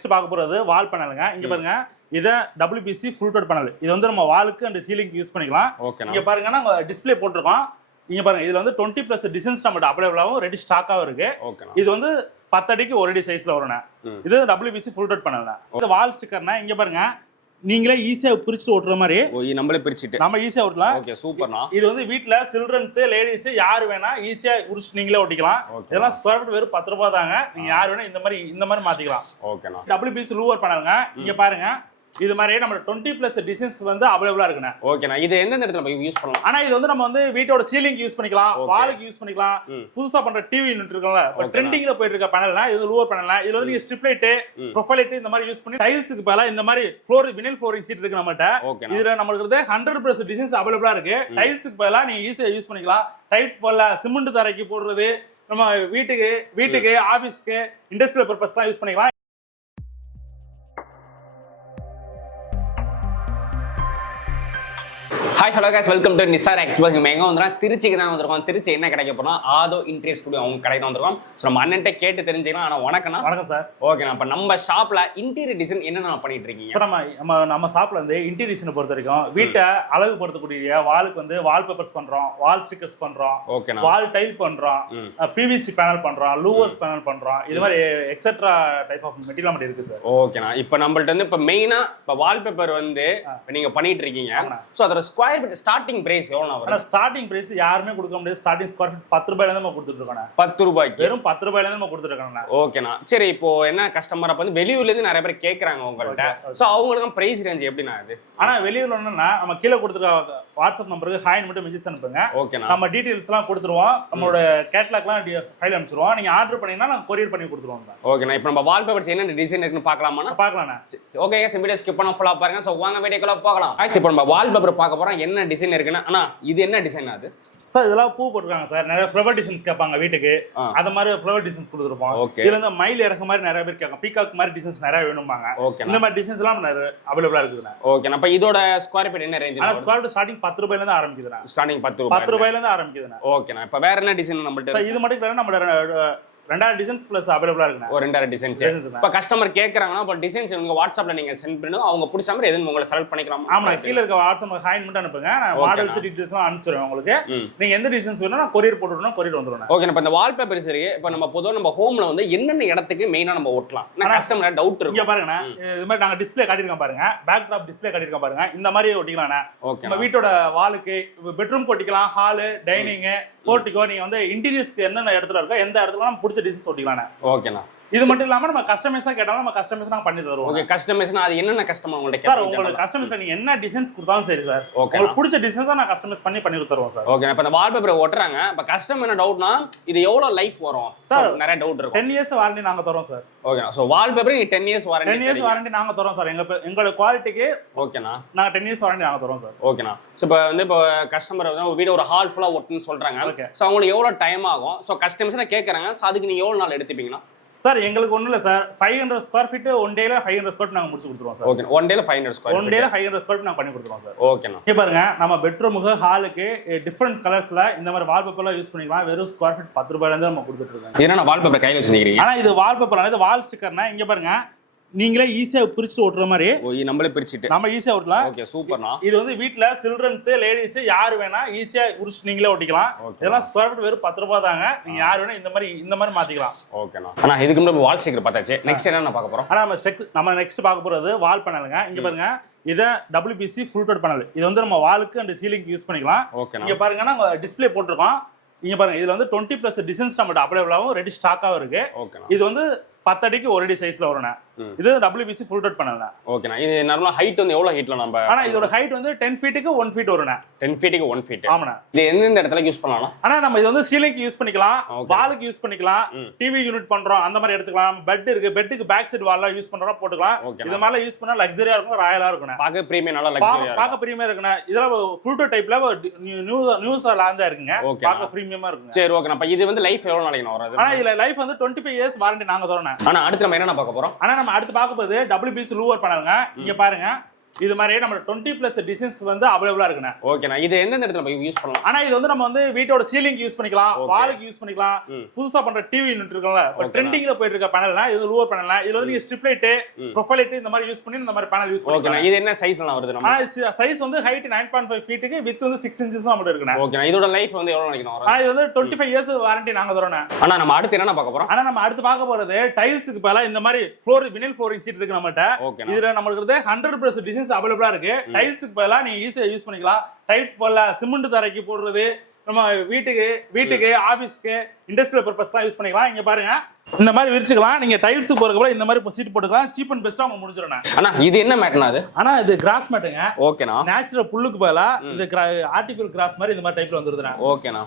Next பார்க்க போறது வால் பேனலுங்க இங்க பாருங்க. இதை டபிள்யூபிசி ஃபுல் கோட் பேனல் இது வந்து நம்ம வாலுக்கு அண்ட் சீலிங் யூஸ் பண்ணிக்கலாம். இங்க பாருங்க நாங்க டிஸ்ப்ளே போட்டிருக்கோம். இங்க பாருங்க இதுல வந்து டுவெண்ட்டி பிளஸ் டிசைன்ஸ் நம்மகிட்ட அவைலபிளாகவும் ரெடி ஸ்டாக்காகவும் இருக்கு. இது வந்து பத்தடிக்கு ஒரு அடி சைஸ்ல வரும்ண்ணே. இது டபிள்யூபிசி ஃபுல் கோட் பேனல் இது வால் ஸ்டிக்கர்னா இங்க பாருங்க நீங்களே ஈஸியா பிரிச்சுட்டு ஓட்டுற மாதிரி நம்மளே பிரிச்சுட்டு. நம்ம ஈஸியா ஓட்டலாம். ஓகே சூப்பர்ண்ணா இது வந்து வீட்ல சில்ட்ரன்ஸ் லேடிஸ் யார் வேணா ஈஸியா உரிச்சு நீங்களே ஓட்டிக்கலாம். இதெல்லாம் ஸ்கொயர் ஃபீட் வெறும் பத்து ரூபாய் தாங்க. நீங்க யார் வேணா இந்த மாதிரி இந்த மாதிரி மாத்திக்கலாம். ஓகேண்ணா டபிள்யூபிசி லூவர் பண்ணாங்க இங்க பாருங்க. இது மாதிரி நம்ம டுவெண்ட்டி பிளஸ் டிசைன்ஸ் வந்து அவைலபிளா இருக்குண்ணே. ஓகேண்ணா இது எந்தெந்த இடத்துல நம்ம யூஸ் பண்ணலாம்? ஆனா இது வந்து நம்ம வந்து வீட்டோட சீலிங் யூஸ் பண்ணிக்கலாம். வாலுக்கு யூஸ் பண்ணிக்கலாம். புதுசா பண்ற டிவி யூனிட் இருக்குல்ல இப்போ. ட்ரெண்டிங்ல போயிட்டு இருக்க பேனல்னா இது லூவர் பேனல்னா இது வந்து நீங்க ஸ்ட்ரிப் லைட். ப்ரொஃபைல் லைட் இந்த மாதிரி யூஸ் பண்ணி டைல்ஸுக்கு பதிலா இந்த மாதிரி ஃப்ளோர் வினில் ஃப்ளோரிங் சீட் இருக்கு நம்மகிட்ட இதுல நம்மளுக்கு ஹண்ட்ரட் பிளஸ் டிசைன்ஸ் அவைலபிளா இருக்கு. டைல்ஸுக்கு பதிலா நீங்க ஈஸியா யூஸ் பண்ணிக்கலாம். டைல்ஸ் போடல சிமெண்ட் தரைக்கு போடுறது நம்ம வீட்டுக்கு வீட்டுக்கு ஆபீஸ்க்கு இண்டஸ்ட்ரியல் பர்பஸ்லாம் யூஸ் பண்ணிக்கலாம். Hi hello guys. Welcome to Nisar express நம்ம எங்க வந்துடும் திருச்சிக்கு தான் வந்திருக்கோம். திருச்சி என்ன கிடைக்க போறோம் ஆதோ இன்ட்ரி ஸ்டுடியோ அவங்க கடைக்கு தான் வந்திருக்கோம். ஸோ நம்ம அண்ணன்ட்ட கேட்டு தெரிஞ்சுக்கலாம். ஆனால் உனக்குண்ணா வணக்கம் சார். ஓகேண்ணா இப்போ நம்ம ஷாப்ல இன்டீரியர் டிசைன் என்னென்ன பண்ணிட்டு இருக்கீங்க? சார் நம்ம நம்ம நம்ம ஷாப்ல வந்து இன்டீரியர்ஷனை பொறுத்த வரைக்கும் வீட்டை அழகுபடுத்தக்கூடிய வாலுக்கு வந்து வால் பேப்பர்ஸ் பண்றோம் வால் ஸ்டிக்கர்ஸ் பண்றோம் ஓகேண்ணா வால் டைல் பண்றோம் ம். பிவிசி பேனல் பண்றோம் லூவர்ஸ் பேனல் பண்றோம். இது மாதிரி எக்ஸெட்ரா டைப் ஆஃப் மெட்டீரியல் நம்மகிட்ட இருக்கு சார். ஓகேண்ணா இப்போ நம்மள்ட்ட வந்து இப்போ மெயினா இப்போ வால்பேப்பர் வந்து இப்ப நீங்க பண்ணிட்டு இருக்கீங்க. ஸோ அதோட ஸ்கொயர் ஃபீட் ஸ்டார்டிங் பிரைஸ் எவ்வளோ வரும்? ஸ்டார்டிங் பிரைஸ் யாருமே கொடுக்க முடியாது. ஸ்டார்டிங் ஸ்கொயர் ஃபீட் பத்து ரூபாயில இருந்து நம்ம கொடுத்துட்டு இருக்கோம் பத்து ரூபாய்க்கு? வெறும் பத்து ரூபாயில இருந்து நம்ம கொடுத்துட்டு இருக்கோம் ஓகேண்ணா. சரி இப்போ என்ன கஸ்டமர் அப்போ வந்து வெளியூர்ல இருந்து நிறைய பேர் கேட்குறாங்க உங்கள்கிட்ட. ஸோ அவங்களுக்கு பிரைஸ் ரேஞ்ச் எப்படிண்ணா இது? ஆனா வெளியூர்ல என்னன்னா நம்ம கீழே கொடுத்துருக்க வாட்ஸ்அப் நம்பருக்கு ஹாய் மட்டும் மெசேஜ் அனுப்புங்க. ஓகேண்ணா. நம்ம டீடைல்ஸ் எல்லாம் கொடுத்துருவோம். நம்மளோட கேட்லாக்லாம் ஃபைல் அனுப்பிச்சிருவோம். நீங்க ஆர்டர் பண்ணீங்கன்னா நாங்க கொரியர் பண்ணி கொடுத்துருவோம் ஓகேண்ணா. இப்போ நம்ம வால்பேப்பர்ஸ் என்ன டிசைன் இருக்குன்னு பார்க்கலாமாண்ணா? பார்க்கலாண்ணே. ஓகே வீடியோ ஸ்கிப் பண்ண ஃபுல்லாக பாருங்க. ஸோ வாங்க வீடியோக்குள்ள போகலாம். Guys இப்போ நம்ம வால்பேப்பர் பார்க்க போறோம். என்ன டிசைன் இருக்குன்னா அண்ணா இது என்ன டிசைன் அது? சார் இதெல்லாம் பூ போட்டுருக்காங்க சார். நிறைய ஃப்ளவர் டிசைன்ஸ் கேட்பாங்க வீட்டுக்கு. அந்த மாதிரி ஃப்ளவர் டிசைன்ஸ் கொடுத்துருப்போம். இதுல இருந்து மயில் இறக்க மாதிரி நிறைய பேர் கேட்கும் பீகாக் மாதிரி டிசைன்ஸ் நிறைய வேணும்பாங்க. ஓகேண்ணா. இந்த மாதிரி டிசைன்ஸ் எல்லாம் அவைலபிளா இருக்குதுண்ணே. ஓகனா அப்ப இதோட ஸ்கொயர் ஃபீட் என்ன ரேஞ்ச் ஆனா ஸ்கொயர் ஸ்டார்டிங் பத்து ரூபாயில இருந்து ஆரம்பிக்குதுண்ணே. ஸ்டார்டிங் பத்து பத்து ரூபாய் ரூபாயில இருந்து ஆரம்பிக்குதுண்ணே. ஓகேண்ணா. இப்ப வேற என்ன டிசைன் நம்மள்ட்ட இது மட்டும் நம்மளோட ரெண்டாயிரம் டிசைன்ஸ் பிளஸ் அவைலபிளா இருக்குண்ணே. ஒரு ரெண்டாயிரம் டிசைன்ஸ். இப்ப கஸ்டமர் கேக்குறாங்கன்னா இப்போ டிசைன்ஸ் உங்க வாட்ஸ்அப்ல நீங்க சென்ட் பண்ணி அவங்க பிடிச்ச மாதிரி எதுவும் உங்களை செலக்ட் பண்ணிக்கலாம்? ஆமா கீழே இருக்க வாட்ஸ்அப் ஹாய் மட்டும் அனுப்புங்க. மாடல்ஸ் எல்லாம் அனுப்பிச்சிடுவேன் உங்களுக்கு. ம். நீங்க எந்த டிசைன்ஸ் வேணும் நான் கொரியர் போட்டுவிடணும் கொரியர் வந்துடும் ஓகே இப்ப இந்த வால்பேப்பர் சரி இப்ப நம்ம பொதுவா நம்ம ஹோம்ல வந்து என்னென்ன இடத்துக்கு மெயினா நம்ம ஒட்டலாம் கஸ்டமர் டவுட் இங்க இருக்கும். பாருங்கண்ணா இது மாதிரி நாங்க டிஸ்ப்ளே காட்டியிருக்கோம் பாருங்க. பேக் ட்ராப் டிஸ்ப்ளே காட்டியிருக்கோம் பாருங்க. இந்த மாதிரி ஒட்டிக்கலாம்ண்ணே. ஓகே நம்ம வீட்டோட வாலுக்கு பெட்ரூம் கொட்டிக்கலாம் ஹாலு டைனிங் போர்ட்டிக்கோ நீங்க வந்து இன்டீரியர்ஸ்க்கு என்னென்ன இடத்துல இருக்கோ எந்த இடத்துல பிடிச்ச டிசைன்ஸ் ஒட்டிக்கலாம்ண்ணே ஓகேண்ணா. இது மட்டும் இல்லாம நம்ம கஸ்டமைஸா கேட்டாலும் நம்ம கஸ்டமைஸ் நாங்க பண்ணி தருவோம். ஓகே கஸ்டமைஸ்னா அது என்னென்ன கஸ்டமர் உங்கள்ட்ட சார் உங்களுக்கு கஸ்டமைஸ்ல நீங்க என்ன டிசைன்ஸ் கொடுத்தாலும் சரி சார் ஓகேண்ணா உங்களுக்கு பிடிச்ச டிசைன்ஸா நான் கஸ்டமைஸ் பண்ணி பண்ணி தருவோம் சார் ஓகே இப்ப இந்த வால்பேப்பர் ஒட்டுறாங்க. இப்ப கஸ்டமர் என்ன டவுட்னா இது எவ்வளவு லைஃப் வரும்? சார் நிறைய டவுட் இருக்கும். டென் இயர்ஸ் வாரண்டி நாங்க தரோம் சார் ஓகேண்ணா so wallpaper ten years ten years warranty warranty நாங்க தரோம் சார் எங்க எங்களோட குவாலிட்டிக்கு ஓகேண்ணா நாங்க டென் இயர்ஸ் வாரண்டி நாங்க தரோம் சார் ஓகேண்ணா ஸோ இப்போ வந்து இப்போ கஸ்டமர் வந்து வீடு ஒரு ஹால் ஃபுல்லாக ஒட்டுன்னு Okay. ஸோ அவங்களுக்கு எவ்வளோ டைம் ஆகும்? ஸோ கஸ்டமர்ஸ் கேட்குறாங்க ஸோ அதுக்கு நீங்கள் எவ்வளோ நாள் எடுத்துப்பீங்கன்னா சார் எங்களுக்கு ஒண்ணும் இல்ல sir. Five hundred square feet one டேல ஃபைவ் ஹண்ட்ரட் ஸ்கொயர் நாங்க முடிச்சு கொடுத்துருவோம் சார். ஓகே ஒன் டேல ஃபைவ் ஹண்ட்ரட் ஒன் ஸ்கொயர் டேல ஃபைவ் ஹண்ட்ரட் ஸ்கொயர் நாங்க பண்ணி கொடுத்துருவோம் சார். ஓகேண்ணா இங்க பாருங்க நம்ம பெட்ரூமுக்கு ஹாலுக்கு டிஃப்ரெண்ட் கலர்ஸ்ல இந்த மாதிரி வால்பேப்பர்லாம் யூஸ் பண்ணிக்கலாம். வெறும் ஸ்கொயர் ஃபீட் பத்து ரூபாயில இருந்து நம்ம கொடுத்துட்டு இருக்கோம் ஏன்னா வால்பேப்பர் கையில் வச்சுருக்கீங்க ஆனா இது வால்பேப்பர் இது வால் ஸ்டிக்கர்னா இங்க பாருங்க நீங்களே ஈஸியா பிரிச்சு ஓட்டுற மாதிரி. நம்மளே பிரிச்சுட்டு. நம்ம ஈஸியா ஓட்டலாம். ஓகே சூப்பர்ண்ணா இது வந்து வீட்ல சில்ட்ரன்ஸ் லேடிஸ் யார் வேணா ஈஸியா உரிச்சு நீங்களே ஓட்டிக்கலாம். இதெல்லாம் ஸ்கொயர் ஃபீட் வெறும் பத்து ரூபாய் தாங்க. நீங்க யார் வேணா இந்த மாதிரி இந்த மாதிரி மாத்திக்கலாம். ஓகேண்ணா அண்ணா இதுக்கு முன்னாடி வால் ஸ்டிக்கர் பார்த்தாச்சு. நெக்ஸ்ட் என்ன பார்க்க போகிறோம் ஆனா நம்ம ஸ்டெக் நம்ம நெக்ஸ்ட் பார்க்க போறது வால் பேனலுங்க இங்க பாருங்க. இதை டபிள்யூபிசி ஃபுல் கோட் பேனல் இது வந்து நம்ம வாலுக்கு அண்ட் சீலிங் யூஸ் பண்ணிக்கலாம். ஓகேண்ணா இங்க பாருங்க நாங்க டிஸ்ப்ளே போட்டிருக்கோம். இங்க பாருங்க இதுல வந்து டுவெண்ட்டி பிளஸ் டிசைன்ஸ் நம்மகிட்ட அவைலபிளாகவும் ரெடி ஸ்டாக்காகவும் இருக்கு. இது வந்து பத்தடிக்கு ஒரு அடி சைஸ்ல வரும்ண்ணே. ம். இது டபிள்யூபிசி ஃபுல் கோட் பேனல் ஓகேண்ணா இது நார்மலாக ஹைட் வந்து எவ்வளோ ஹைட்டில் நம்ம ஆனா இதோட ஹைட் வந்து டென் ஃபீட்டுக்கு ஒன் ஃபீட் வரும்ண்ணே டென் ஃபீட்டுக்கு ஒன் ஃபீட் ஆமாண்ணே. இது எந்தெந்த இடத்துல யூஸ் பண்ணலாம் ஆனா நம்ம இது வந்து சீலிங்க்கு யூஸ் பண்ணிக்கலாம். வாலுக்கு யூஸ் பண்ணிக்கலாம். டிவி யூனிட் பண்றோம். அந்த மாதிரி எடுத்துக்கலாம். பெட் இருக்கு. பெட்டுக்கு பேக் சைடு வால்லாம் யூஸ் பண்றோம் போட்டுக்கலாம். Okay. இது மாதிரிலாம் யூஸ் பண்ணா லக்ஸரியா இருக்கும் ராயலா இருக்கும் பார்க்க ப்ரீமியம் நல்லா லக்ஸரியாக பார்க்க பிரீமியமா இருக்குண்ணே இதெல்லாம் ஃபுல்டோ டைப்ல நியூஸ் நியூஸ் லாந்தா இருக்குங்க. பார்க்க பிரீமியமா இருக்குங்க சரி ஓகேண்ணா அப்போ இது வந்து லைஃப் எவ்வளோ நாளைக்கு வராது ஆனா இதுல லைஃப் வந்து டுவெண்ட்டி ஃபைவ் இயர்ஸ் வாரண்டி நாங்க தரோம் ஆனால் அடுத்து நம்ம என்னென்ன பார்க்க போகிறோம் ஆனா நம்ம அடுத்து பார்க்க போது டபிள்யூபிசி லூவர் பண்ணாங்க இங்க பாருங்க. இது மாதிரி நம்ம டுவெண்ட்டி பிளஸ் டிசைன்ஸ் வந்து அவைலபிளா இருக்குண்ணே. ஓகேண்ணா இது எந்தெந்த இடத்துல நம்ம யூஸ் பண்ணலாம்? ஆனா இது வந்து நம்ம வந்து வீட்டோட சீலிங் யூஸ் பண்ணிக்கலாம். வாலுக்கு யூஸ் பண்ணிக்கலாம். புதுசா பண்ற டிவி யூனிட். ட்ரெண்டிங்ல போயிட்டு இருக்க பேனல்னா இது லூவர் பேனல் இதுல வந்து நீங்க ஸ்ட்ரிப் லைட். ப்ரொஃபைல் லைட் இந்த மாதிரி யூஸ் பண்ணி இந்த மாதிரி பேனல் யூஸ் பண்ணிக்கலாம். இது என்ன சைஸ்லாம் வருது நம்ம? ஆனா சைஸ் வந்து ஹைட் நைன் பாயிண்ட் ஃபைவ் ஃபீட்டுக்கு வித் வந்து சிக்ஸ் இன்ச்சஸ் தான் மட்டும் இருக்குண்ணே. ஓகேண்ணா இதோட லைஃப் வந்து எவ்வளவு நினைக்கணும் ஆனா இது வந்து டுவெண்ட்டி ஃபைவ் இயர்ஸ் வாரண்டி நாங்க தரோண்ணே. அண்ணா நம்ம அடுத்து என்ன பார்க்க போறோம்? ஆனா நம்ம அடுத்து பார்க்க போறது டைல்ஸுக்கு பதிலா இந்த மாதிரி ஃப்ளோர் வினில் ஃப்ளோரிங் சீட் இருக்கு நம்மகிட்ட இதுல நம்மளுக்கு ஹண்ட்ரட் பிளஸ் டிசைன்ஸ் அவைலபிளா இருக்கு. டைல்ஸுக்கு பதிலா நீங்க ஈஸியா யூஸ் பண்ணிக்கலாம். டைல்ஸ் போடல சிமெண்ட் தரைக்கு போடுறது நம்ம வீட்டுக்கு வீட்டுக்கு ஆபீஸ்க்கு இண்டஸ்ட்ரியல் பர்பஸ்லாம் யூஸ் பண்ணிக்கலாம். இங்க பாருங்க. இந்த மாதிரி விரிச்சுக்கலாம். நீங்க டைல்ஸ் போறதுக்கு இந்த மாதிரி சீட் போட்டுக்கலாம். சீப் அண்ட் பெஸ்டா உங்களுக்கு முடிஞ்சிடும் அண்ணா இது என்ன மேட்னா அது? ஆனா இது கிராஸ் மேட்டுங்க ஓகேண்ணா நேச்சுரல் புல்லுக்கு பதிலா இந்த ஆர்டிபிள் கிராஸ் மாதிரி இந்த மாதிரி டைப்ல வந்துருதுண்ணா. ஓகேண்ணா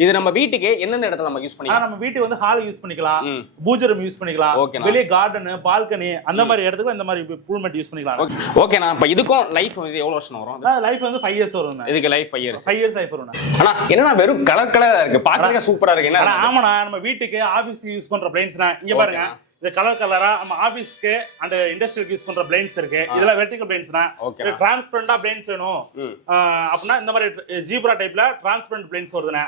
இது நம்ம வீட்டுக்கு எந்தெந்த இடத்துல நம்ம யூஸ் ஆனா பண்ணிக்கலாம் நம்ம வீட்டுக்கு வந்து ஹால் யூஸ் பண்ணிக்கலாம். ம். பூஜை ரூம் யூஸ் பண்ணிக்கலாம் ஓகேண்ணா. வெளியே கார்டன் பால்கனி அந்த மாதிரி இடத்துக்கு இந்த மாதிரி புல் மேட் யூஸ் பண்ணிக்கலாம் ஓகே ஓகேண்ணா இப்போ இதுக்கும் லைஃப் இது எவ்வளோ வருஷம் வரும்? லைஃப் வந்து ஃபைவ் இயர்ஸ் வரும் இதுக்கு life five years five years ஆகி வரும் அண்ணா என்னண்ணா வெறும் கலர் கலரா இருக்கு? பார்க்கறதுக்கு சூப்பரா இருக்கு. ஆனா என்ன ஆமாண்ணா. நம்ம வீட்டுக்கு ஆபீஸ்க்கு யூஸ் பண்ற பிளைன்ஸ்னா இங்க பாருங்க. இது கலர் கலரா நம்ம ஆபீஸ்க்கு அந்த இண்டஸ்ட்ரியலுக்கு யூஸ் பண்ற பிளைன்ஸ் இருக்கு. இதெல்லாம் வெர்டிகல் பிளைன்ஸ்னா ஓகேண்ணா. டிரான்ஸ்பரண்டா பிளைன்ஸ் வேணும். அப்படின்னா இந்த மாதிரி ஜீப்ரா டைப்ல டிரான்ஸ்பரண்ட் பிளைன்ஸ் வருதுண்ணே.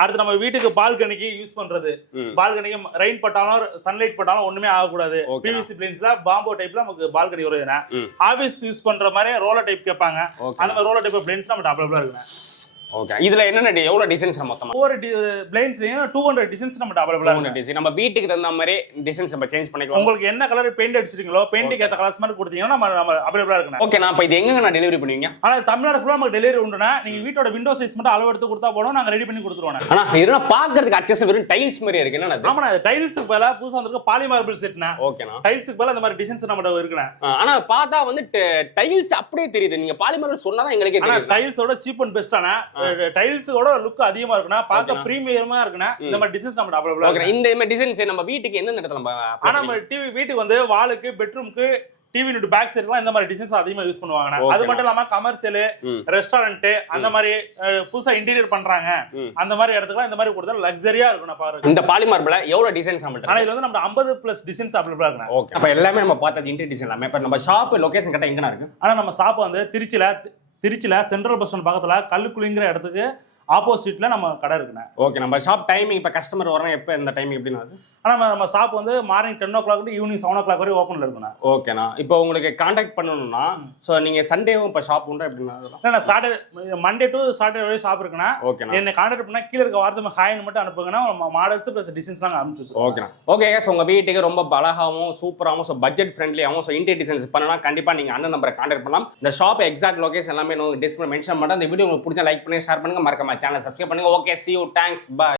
அடுத்து நம்ம வீட்டுக்கு பால்கனிக்கு யூஸ் பண்றது. பால்கனிக்கு ரெயின் பட்டாலும் சன்லைட் பட்டாலும் ஒண்ணுமே ஆகக்கூடாது. பிவிசி பிளைன்ஸ்ல பாம்போ டைப்ல நமக்கு பால்கனி வருதுண்ணே. ஆபீஸ்க்கு யூஸ் பண்ற மாதிரி ரோலர் டைப் கேட்பாங்க. அந்த மாதிரி ரோலர் டைப் பிளைன்ஸ் நம்ம அவைலபிளா இருக்குண்ணே. ஓகே இதுல என்னென்ன எவ்வளவு டிசைன்ஸ் மொத்தமா? ஒவ்வொரு பிளைன்ஸ்லயும் டூ ஹண்ட்ரட் டிசைன்ஸ் நம்ம அவைலபிளா இருக்கு டிசைன் நம்ம வீட்டுக்கு தகுந்த மாதிரி டிசைன்ஸ் நம்ம சேஞ்ச் பண்ணிக்கலாம். உங்களுக்கு என்ன கலர் பெயிண்ட் அடிச்சிருக்கீங்களோ பெயிண்ட்டுக்கு ஏத்த கலர்ஸ் மாதிரி கொடுத்தீங்கன்னா நம்ம நம்ம அவைலபிளா இருக்குண்ணே ஓகேண்ணா இப்போ இது எங்க நான் டெலிவரி பண்ணுவீங்க? ஆனா தமிழ்நாடு ஃபுல்லா நமக்கு டெலிவரி உண்டுனா நீங்க வீட்டோட விண்டோ சைஸ் மட்டும் அளவு எடுத்து கொடுத்தா போதும் நாங்க ரெடி பண்ணி கொடுத்துருவோம் அண்ணா இதுனா பார்க்கறதுக்கு அட்ஜஸ்ட் வெறும் டைல்ஸ் மாதிரி இருக்கு. என்ன ஆமாண்ணா டைல்ஸுக்கு பதிலா புதுசா வந்திருக்க பாலி மார்பிள் செட்னா ஓகேண்ணா டைல்ஸுக்கு பதிலா இந்த மாதிரி டிசைன்ஸ் நம்ம இருக்குண்ணே. ஆ, ஆனா பார்த்தா வந்து டைல்ஸ் அப்படியே தெரியுது. நீங்க பாலிமர் சொன்னாதான் எங்களுக்கே ஆனா தெரியுது டைல்ஸோட சீப் அண்ட் பெஸ்டான டைல்ஸோட லுக் அதிகமா இருக்குண்ணா பார்க்க. பிரீமியமா இருக்குண்ணா இந்த மாதிரி டிசைன்ஸ் நம்ம இருக்கு இந்த மாதிரி டிசைன்ஸ் நம்ம வீட்டுக்கு எந்தெந்த இடத்துல ஆனா நம்ம டிவி வீட்டுக்கு வந்து வாலுக்கு பெட்ரூமுக்கு டிவி யூனிட் பேக் சைடுலாம் இந்த மாதிரி டிசைன்ஸ் அதிகமா யூஸ் பண்ணுவாங்க அது. மட்டும் இல்லாம கமர்ஷியல். ரெஸ்டாரண்ட் அந்த மாதிரி புதுசா இன்டீரியர் பண்றாங்க. அந்த மாதிரி இடத்துக்குலாம் இந்த மாதிரி கொடுத்தா லக்ஸரியா இருக்கும் நான் பாருங்க. இந்த பாலிமார்பில் எவ்வளவு டிசைன்ஸ் ஆனா இதுல வந்து நம்ம ஐம்பது பிளஸ் டிசைன்ஸ் அவைலபிளா இருக்கு ஓகே அப்ப எல்லாமே நம்ம பார்த்தது இன்டீரியர் டிசைன் எல்லாமே. இப்போ நம்ம ஷாப் லொகேஷன் கரெக்டாக எங்கண்ணா இருக்கு? ஆனா நம்ம ஷாப் வந்து திருச்சியில திருச்சியில் சென்ட்ரல் பஸ் ஸ்டாண்ட் பக்கத்தில் கல்லுக்குழிங்கிற இடத்துக்கு ஆப்போசிட்டில் நம்ம கடை இருக்குண்ணே. ஓகே நம்ம ஷாப் டைமிங் இப்போ கஸ்டமர் வரணும் எப்போ இந்த டைமிங் எப்படின்னா அது ஆனா நம்ம- ஷாப் வந்து morning ten o'clock evening seven o'clock வரை ஓப்பன்ல இருக்குண்ணே. ஓகேண்ணா இப்போ உங்களுக்கு காண்டாக்ட் பண்ணணும்னா ஸோ நீங்கள் சண்டேவும் இப்போ ஷாப் உண்டா எப்படின்னா சாட்டர்டே மண்டே டு சாட்டர்டே வரை ஷாப் இருக்குண்ணா. ஓகேண்ணா என்னை கான்டாக்ட் பண்ணா கீழ இருக்க வாட்ஸ்அப் ஹாய்னு மட்டும் அனுப்புங்கன்னா மாடல்ஸ் ப்ளஸ் டிசைன்ஸ் நாங்கள் அனுப்பிச்சு ஓகேண்ணா ஓகே ஸோ உங்கள் வீட்டுக்கு ரொம்ப அழகாகவும் சூப்பராகவும் ஸோ பட்ஜெட் ஃப்ரெண்ட்லியாகவும் ஸோ இன்டீரியர் டிசைன்ஸ் பண்ணலாம் கண்டிப்பாக நீங்கள் அண்ணன் நம்பரை கான்டாக்ட் பண்ணலாம். இந்த ஷாப் எக்ஸாக்ட் லொகேஷன் எல்லாமே உங்களுக்கு டிஸ்பிளே மென்ஷன் பண்ணுறேன் இந்த வீடியோ உங்களுக்கு பிடிச்ச லைக் பண்ணி ஷேர் பண்ணுங்க. மறக்காம சேனல் சப்ஸ்கிரைப் பண்ணுங்க. Okay see you thanks bye